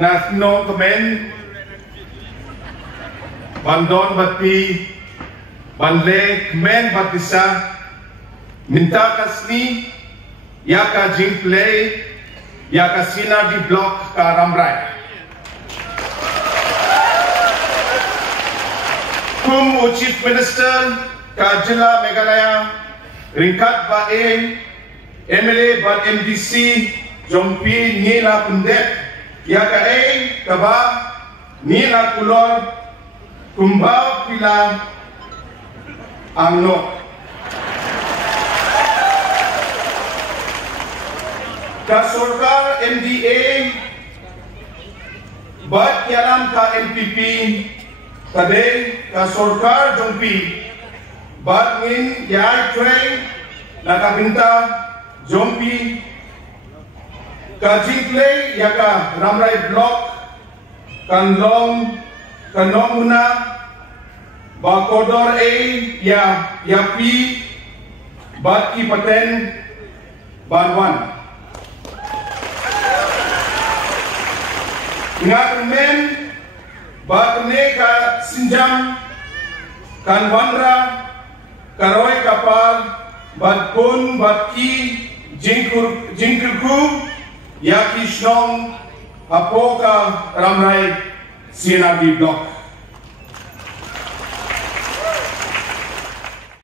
na no kemen bandon bati banle kemen batisa minta kasni ya ka jingplay ya ka sina di blok ka Rambrai kum o chief minister ka jila Meghalaya ringkat ba MLA ba MDC jompi nila pundet ya ka kaba nila kulor kumbaw pila ang no ka sorkar MDA bat yaran ka MPP tade ka sorkar jompi bat ngin ya train nakabinta jompi ka jingklay ya ka Rambrai block kanong muna ba kodor ya pi bat ki paten banwan ngamen bat ne ka sinjam kan wanra karoy kapal bat pun bat ki jingkurku ya kishnong apo ka Rambrai sina di blok